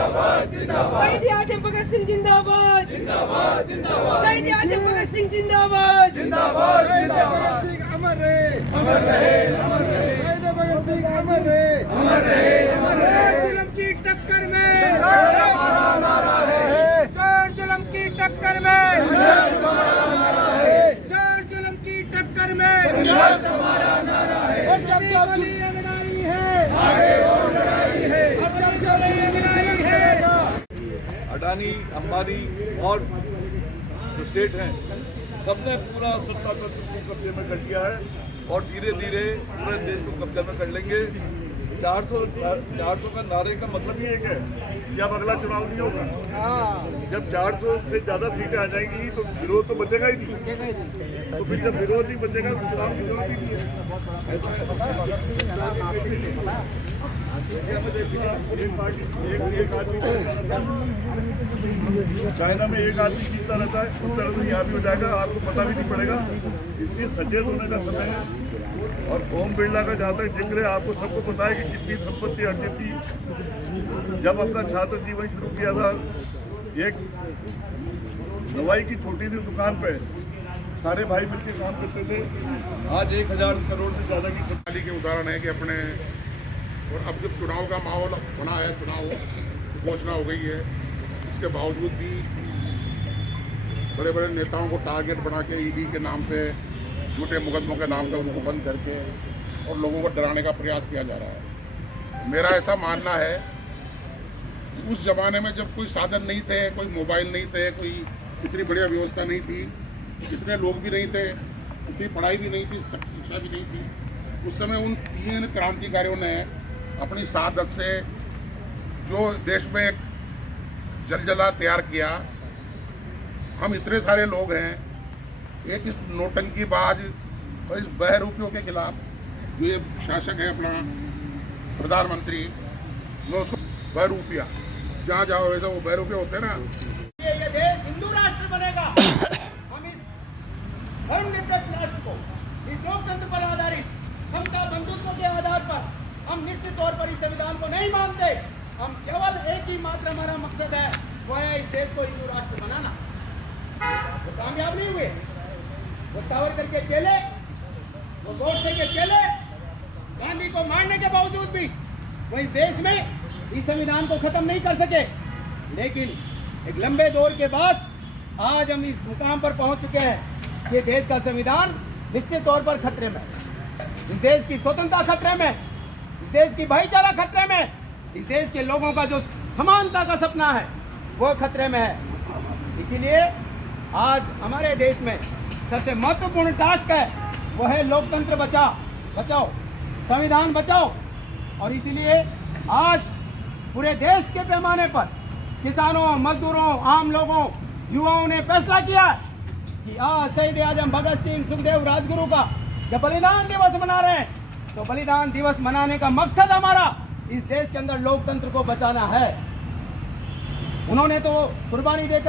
शहीद आजम भगत सिंह जिंदाबाद, शहीद आजम भगत सिंह जिंदाबाद, भगत सिंह अमर रहे, शहीद भगत सिंह अमर रहे। जुल्म की टक्कर में, जोर जुल्म की टक्कर में, जोर जुल्म की टक्कर में। और जब जो लड़ाई है, और जब जो लड़ाई है। अडानी, अंबानी और जो स्टेट हैं सबने पूरा सत्ता तंत्र को कब्जे में कर लिया है और धीरे धीरे पूरे देश को कब्जे में कर लेंगे। 400 का नारे का मतलब ही एक है कि अब अगला चुनाव नहीं होगा। जब 400 से ज्यादा सीटें आ जाएंगी तो विरोध तो बचेगा ही नहीं, तो फिर जब विरोध नहीं बचेगा तो चुनाव की जरूरत ही नहीं है। एक पार्टी एक आदमी चाइना में एक आदमी जीतता रहता है, उस तरह से यहाँ भी हो जाएगा, आपको पता भी नहीं पड़ेगा। इसलिए सचेत होने का समय है। और ओम बिरला का जहाँ तक जिक्र है, आपको सबको पता है कि कितनी संपत्ति अर्जित थी। जब अपना छात्र जीवन शुरू किया था, एक दवाई की छोटी सी दुकान पे सारे भाई मिलकर काम करते थे। आज 1000 करोड़ से ज्यादा की के उदाहरण है कि अपने और अब जब चुनाव का माहौल बना है, चुनाव घोषणा हो गई है, इसके बावजूद भी बड़े बड़े नेताओं को टारगेट बना के ईडी के नाम पे, झूठे मुकदमों के नाम पे उनको बंद करके और लोगों को डराने का प्रयास किया जा रहा है। मेरा ऐसा मानना है कि उस जमाने में जब कोई साधन नहीं थे, कोई मोबाइल नहीं थे, कोई इतनी बढ़िया व्यवस्था नहीं थी, इतने लोग भी नहीं थे, इतनी पढ़ाई भी नहीं थी, शिक्षा भी नहीं थी, उस समय उन 3 क्रांतिकारियों ने अपनी शहादत से जो देश में एक जलजला तैयार किया। हम इतने सारे लोग हैं, एक इस नोटंकीबाज और इस बहरूपियों के खिलाफ जो ये शासक है अपना प्रधानमंत्री, मैं उसको बहरूपिया, जहाँ जाओ वैसे वो बहरूपिया होते हैं ना। ये देश हिंदू राष्ट्र बनेगा। हम इस धर्मनिरपेक्ष राष्ट्र को, इस लोकतंत्र पर आधारित समता बंधुत्व के आधार पर हम निश्चित तौर पर इस संविधान को नहीं मानते। हम केवल एक ही मात्र हमारा मकसद है, वो है इस देश को हिंदू राष्ट्र बनाना। वो कामयाब नहीं हुए, वो सावरकर के चेले, वो गोडसे के चेले, गांधी को मारने के बावजूद भी वो इस देश में इस संविधान को खत्म नहीं कर सके। लेकिन एक लंबे दौर के बाद आज हम इस मुकाम पर पहुंच चुके हैं कि देश का संविधान निश्चित तौर पर खतरे में, इस देश की स्वतंत्रता खतरे में, इस देश की भाईचारा खतरे में, इस देश के लोगों का जो समानता का सपना है वो खतरे में है। इसीलिए आज हमारे देश में सबसे महत्वपूर्ण टास्क है, वो है लोकतंत्र बचाओ, संविधान बचाओ। और इसीलिए आज पूरे देश के पैमाने पर किसानों, मजदूरों, आम लोगों, युवाओं ने फैसला किया कि आज शहीद आजम भगत सिंह, सुखदेव, राजगुरु का जब बलिदान दिवस मना रहे हैं, तो बलिदान दिवस मनाने का मकसद हमारा इस देश के अंदर लोकतंत्र को बचाना है। उन्होंने तो कुर्बानी देकर